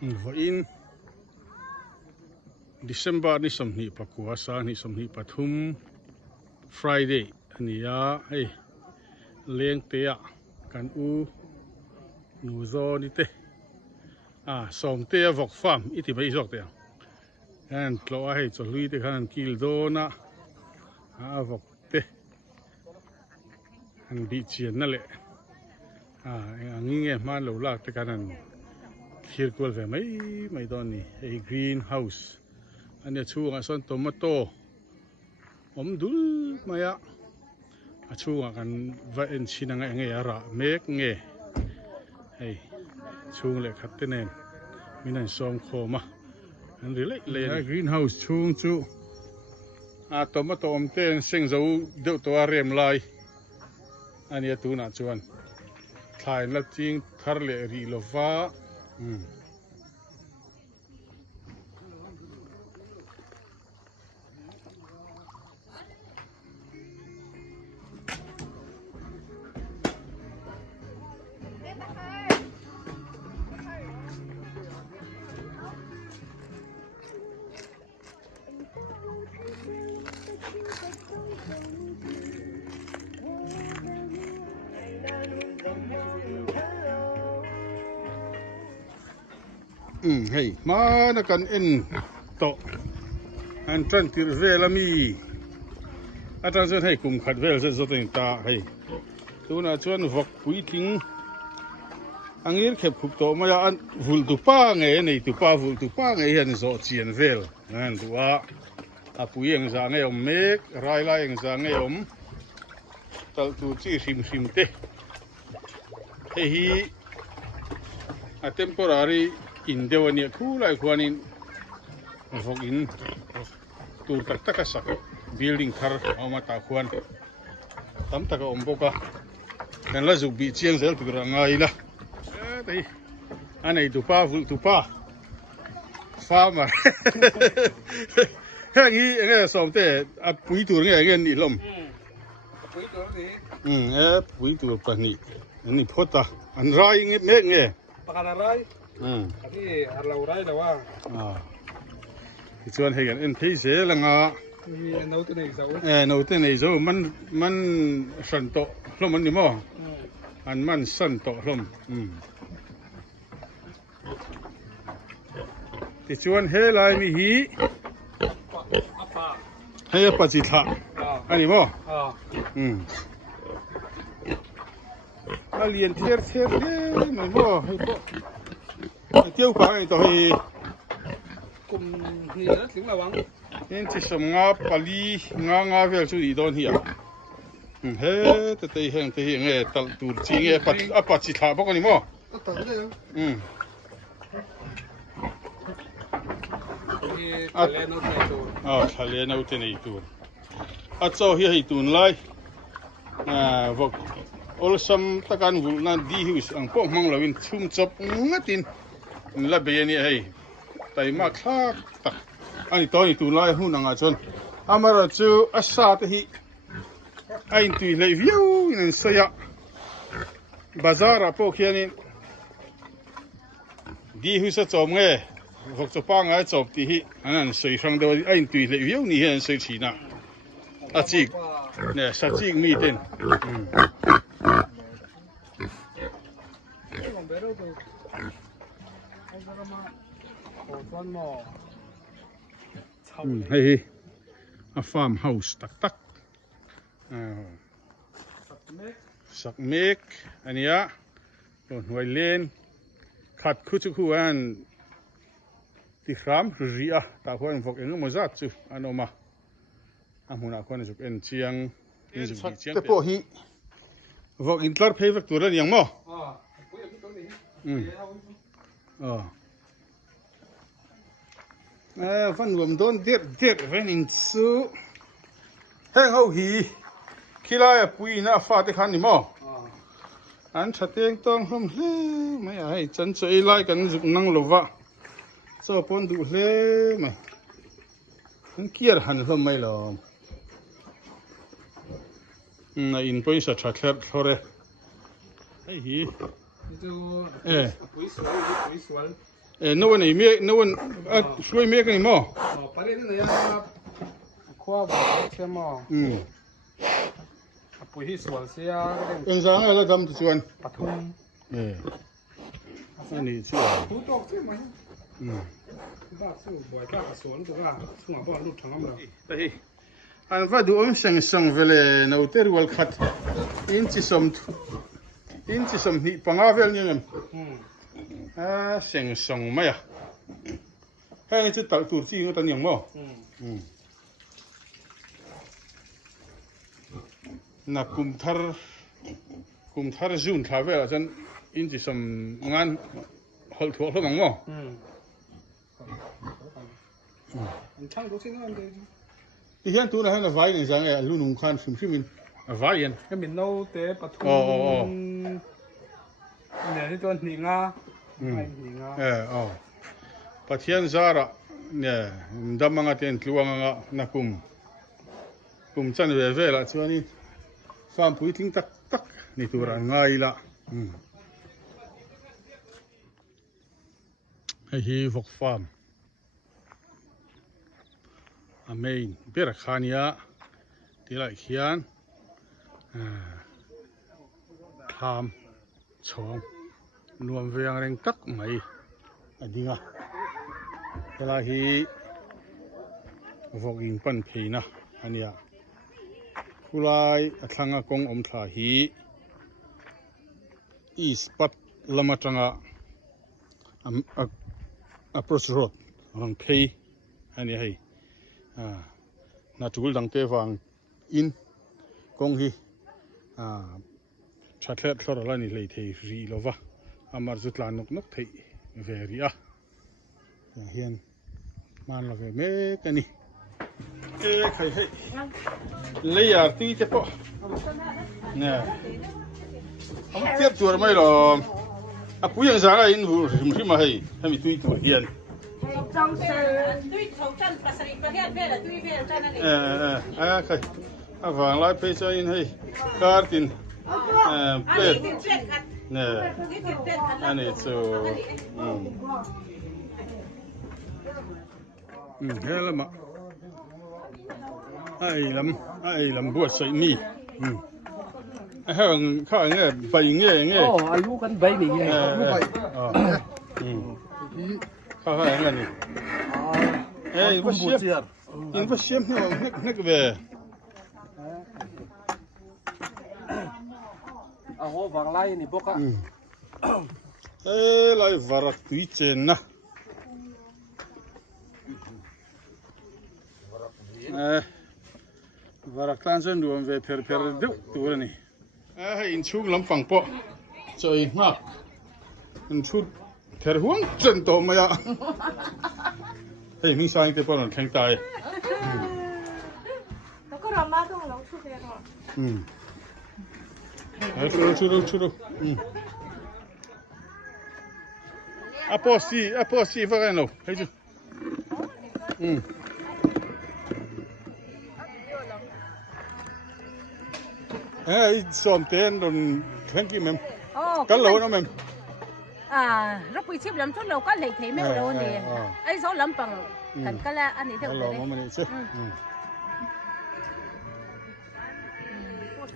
Vậy in December ni som ni pakuasa ni som ni pathum Friday ania hey leng te a kan u nu zo ni te som te vok farm iti bai zok te an tlo a hey cho lui te khan kil do na vok te an bi chien na le nge man lo lak te kanan khir kol ve mai don ni hey greenhouse ania chuanga son tomato dul maya chuanga kan va en chinanga nge ara mek nge hey chung le khat te nen minan som khoma an ri le greenhouse chung chu tomato ten seng zo deuh to a rem lai ania tuna chuan thlai la ching thar le ri lova hey mana kan en to an tran tir vela mi atan zen hey kum khat vel zen zoten ta hey tuna chuan vok pui ting angir khep khup to maya an vul tu pa nge nei tu pa vul tu pa nge hian zo chian vel an tua pui eng za nge om mek rai lai eng za nge om tal tu chi sim te hi temporary in dewani khu lai khuanin vok in tur tak taka sak building thar awma ta khuan tam taka om boka kan la zuk bi chiang zel tu ra ngai la dei anei tu pa vul tu pa farmer hangi nge som te a pui tur nge ni lom pui tur ni pui tur pa ni ani phota an rai nge mek nge pakana rai Aki arlau rai lawa. Chuan hegan en phei se langa nấu thế này giàu. Nấu thế này giàu man san to hlom an ni mo. An man san to hlom. Ti chuan he lai mi hi Apa. he pa chi tha. Ani mo. Alien ther mai mo he po. Tiêu quả này tôi cùng thì nó tiếng là vắng nên chỉ sống ngã pali ngã về chỗ gì đó thì hết tới hiện nghe tàu tour chỉ nghe bắt chỉ thả bao nhiêu mò thả lên nấu thế này tour cho hi tour lại vok olsam takan vul na di hus ang pok mang lawin chum chop ngatin la be ni hey tai ma khak tak ani to ni tu lai hu nanga chon amara chu asa te hi ain tui le view in saya bazar po khianin di hus a chom nge vok chopa nga chop ti hi anan sei sang do ain tui le view ni hen sei china a chi ne sa chi mi ten hey a farmhouse tak sak mek ania don hoi len khat khu chu khu an ti kham ria ta khon vok eng mo zat chu anoma amuna khon juk en chiang te po hi vok in tlar phei vek tur an yang mo văn gồm đón tiết với những số hang hậu hì khi lại bùi na pha thì khăn đi mò anh chặt tiếng tông không lẽ mấy ai chân chơi lại cần dùng năng lova cho con đủ lẽ mà anh kia hẳn không mấy lo này in bơi sa chặt lẹ thôi đấy hì bùi suối no one me no one shui me cái mò Pare na ya khoa ba che mo. Pui hi sual sia anh sáng là đâm thì chuan pathum. anh này chưa Tu tok che mai. Ba su boy ba ka sual tu ga. Sunga ba lu thang ma. đây anh phải đủ ông sang sang về là nấu tết world cup in chỉ som hi panga vel như em sang sang mày à hay chứ tạo tụt chi người ta nhiều mò na kum thar June thả về là chân in chỉ som ngan hol thuốc thôi mò Thang do sin an de. thì hiện tu là vài người rằng là luôn nung khan phim phim vài yên Cái mình nấu té pathum. Nè thì con nhị nga. Nhị nga. pathian zara nè damanga ten tluanga na kum chan ve ve la chuani farm pui ting tak tak ni tura ngai la hi vok farm amen ber khania ti lai khian tham chong nuam veng reng tak mai adinga tela hi vogin pan pheina ania kulai athanga kong om thla hi east pat lamatanga approach road rang phei ani hei na tul dang te wang in kong hi thatlet thlor la ni lei thei ri lova amar zutla nok nok thei ve a hiền man là về mấy cái này khởi hay lấy à tí tiếp po nè không tiếp chuột mấy rồi bùi yang sáng in vụ gì mà hay mình tuy tuổi hiền khởi vàng lại pay cho in hay card tin plate nè anh ấy so thế là mà ai làm bùa sợi mi hàng khác nghe bảy nghe Anh lu kan bay ni nghe. khác nghe này ê vắt xiêm in vắt xiêm nó về Ho vang lai ni boka. ê lại varak tùy trên na varak tan chân đuông về per đúc tuổi này in chung lắm phẳng po chơi ngạc in chút per huống chân to mày à hey mình sang tới bao nhiêu tay nó có làm ba thôi nó chút thế thôi churu aposi vai não hey chu som ten don thank you mem cái lỗ nó mem rất quý chip lắm chút lâu có lấy thấy mấy lâu nè ấy số lắm bằng cần cái là anh ấy theo cái lỗ mà mình chứ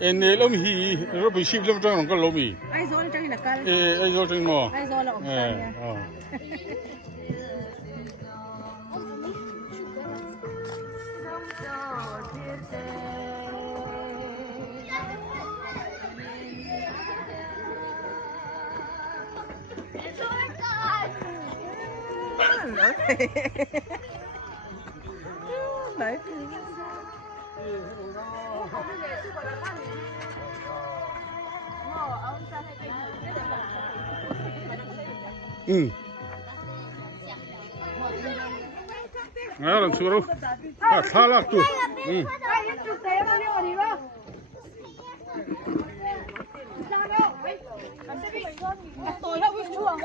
em này lắm hi rất quý chip lắm trong cái lỗ mi ấy số trong là cái ấy số trong mò ấy số là ông nha đấy làm sao đâu thả lạc tu tôi không biết chuồng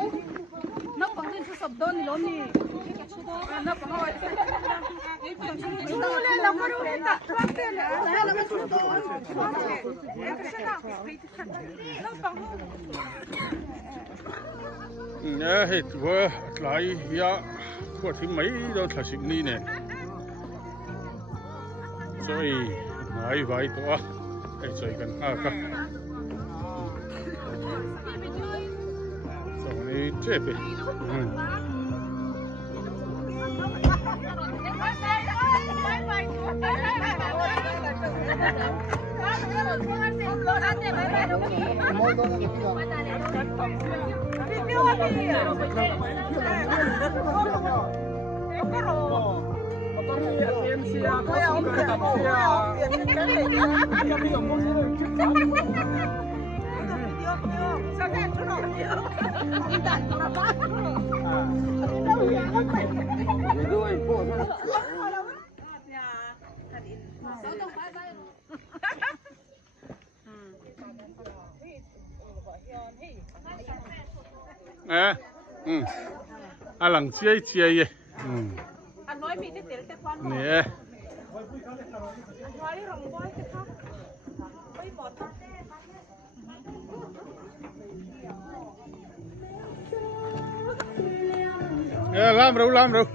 nó còn trên sập đơn thì lớn đi nó còn hỏi chú lên là có đâu đến đặt khoan tiền là cái chú tôi nó bằng nè hết vừa lại ya qua thì mấy đâu thật sự ní nè rồi ngay vài tuổi cái chơi gần ha cả rồi này chết đi nè anh làm chơi chơi vậy anh nói mình cái tiền quan nè anh nói rồng voi cái khác với một nè làm rồi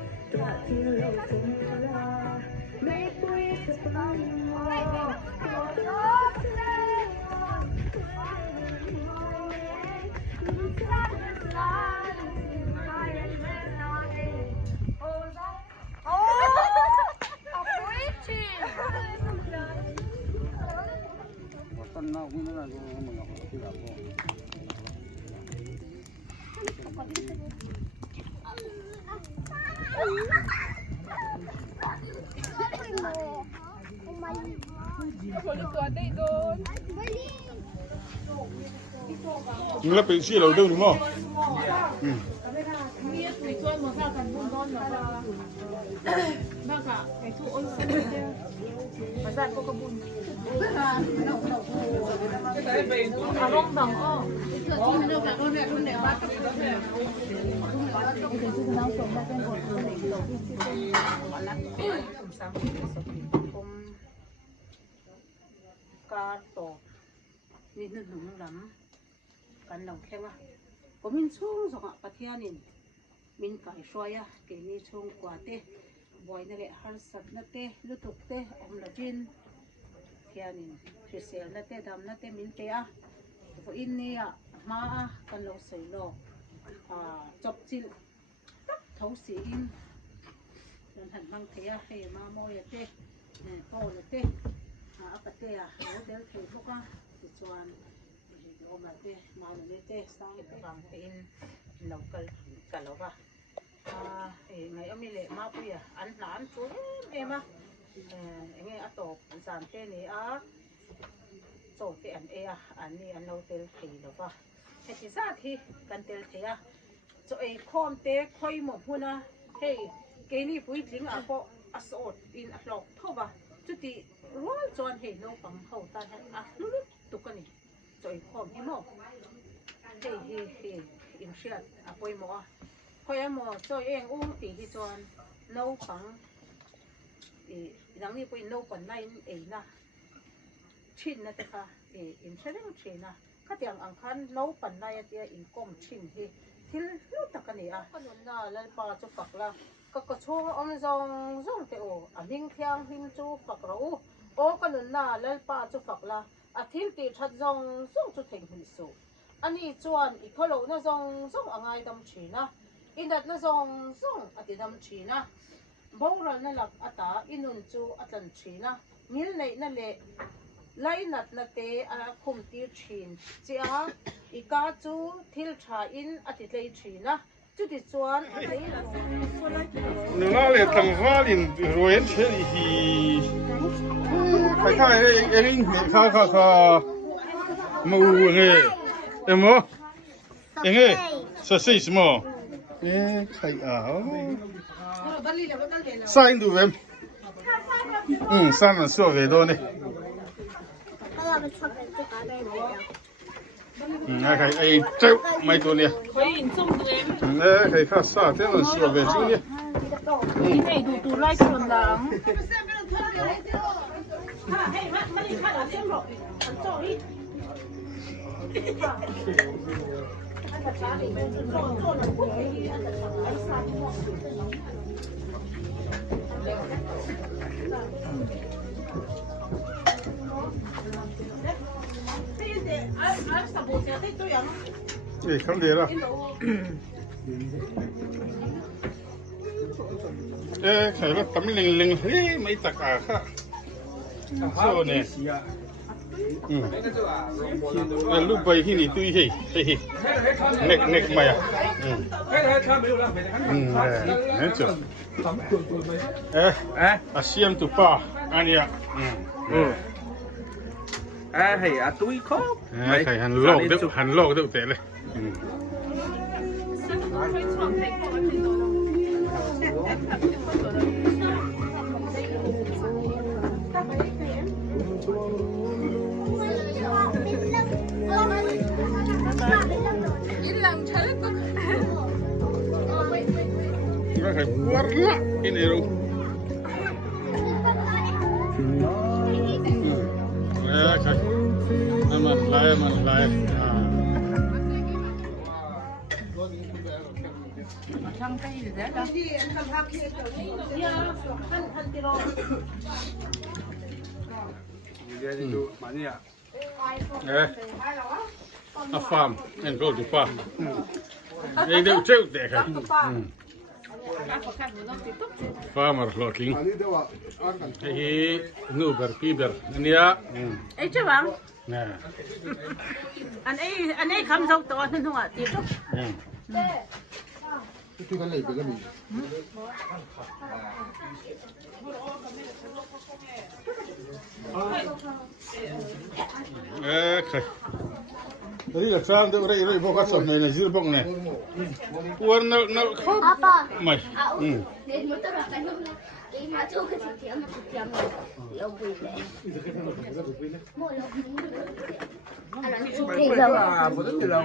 nó bị xí đầu đâu đúng không? cá tổ nên nó đúng lắmกันหลังแข็งอ่ะก็มินช่วงสองปัทยานินมินไก่ช่วยอ่ะเกนี่ช่วงกว่าเต้บอยนั่นแหละฮันสัตนั่นเต้ลุตุกเต้อมละจินเทียนินคริสเซลนั่นเต้ดำนั่นเต้มินเต้อ่ะพออินนี่อ่ะมากันเราใส่โลจบจิลท้องสีอินนั่นหันมังเทียให้มาโมยเต้เนี่ยโป้เต้ปัทยาโมเดลคือพวกอ่ะสิจวนhôm nay thế mau nữa thế sang cái vàng tin nấu cả lẩu vào ngày hôm nay lệ mau bây giờ ăn chú em á nghe ăn tổ sản thế này á tổ thế ăn đi ăn lâu thế thì lẩu vào cái gì ra thì cần thế thì á rồi khom thế khơi một hôm á hey cái này vui chính à bộ sốt in lọc thôi vào chút thì luôn chọn hey lâu bằng hậu ta lúc tụi cái này rồi khom hi mo hi im shiat apoi mo khoi mo choi eng ti hi chuan no pang dang ni poi no pan nai na chin na ta kha in sereng china ka tiang ang khan no pan nai atia in kom chin hi thil lu takani a kanun na lal pa chu pakla ka chu om zong te o aning thiang him chu pakro o kanun na lal pa chu pakla a thil ti that zong chu theng hin su ani chuan I kholo na zong angai dam thina inat na zong ati dam thina bora na lak ata inun chu atlan thina mil nei na le lai nat na te a khum ti thin chia I ka chu thil tha in ati lei thina chu ti chuan a lei la nó là lệ thằng hoa liền rồi anh chơi thì phải khai đây anh khai mù nghe em mò em nghe sao xí gì mò khai sai đủ em sai là sửa về đâu này khai ai treo mấyตัวเนี่ยkhai khai sao thế là sửa về chứ nhỉ này đủ like còn lắm Ê, không để đâu. Ê, khởi nó tấm linh linh hế mấy tạc à khác. Sao nè. Lúc bày khi này tuy hì, hì. Nếc mày à. Nè chưa. Asiam tu pa, anh ạ. Hay túi khó. Khởi hành log được tệ này. Nó phải warna ini rồi. Khởi. Mình lại. Thằng cây gì đấy đó. A farm and go to farm. They do too there. Farmer looking. He nuber piber. Nia. Ấy chứ bằng. Nè. Anh ấy không giống tôi nên không ạ. Tiếp tục. Okay. Tadi lah sam tu orang buka sam ni zil bong ni. Puan nak kau. Apa? Mai. Dari motor akan ini masuk ke setiap yang boleh. Mau lo. Bây giờ là một rất là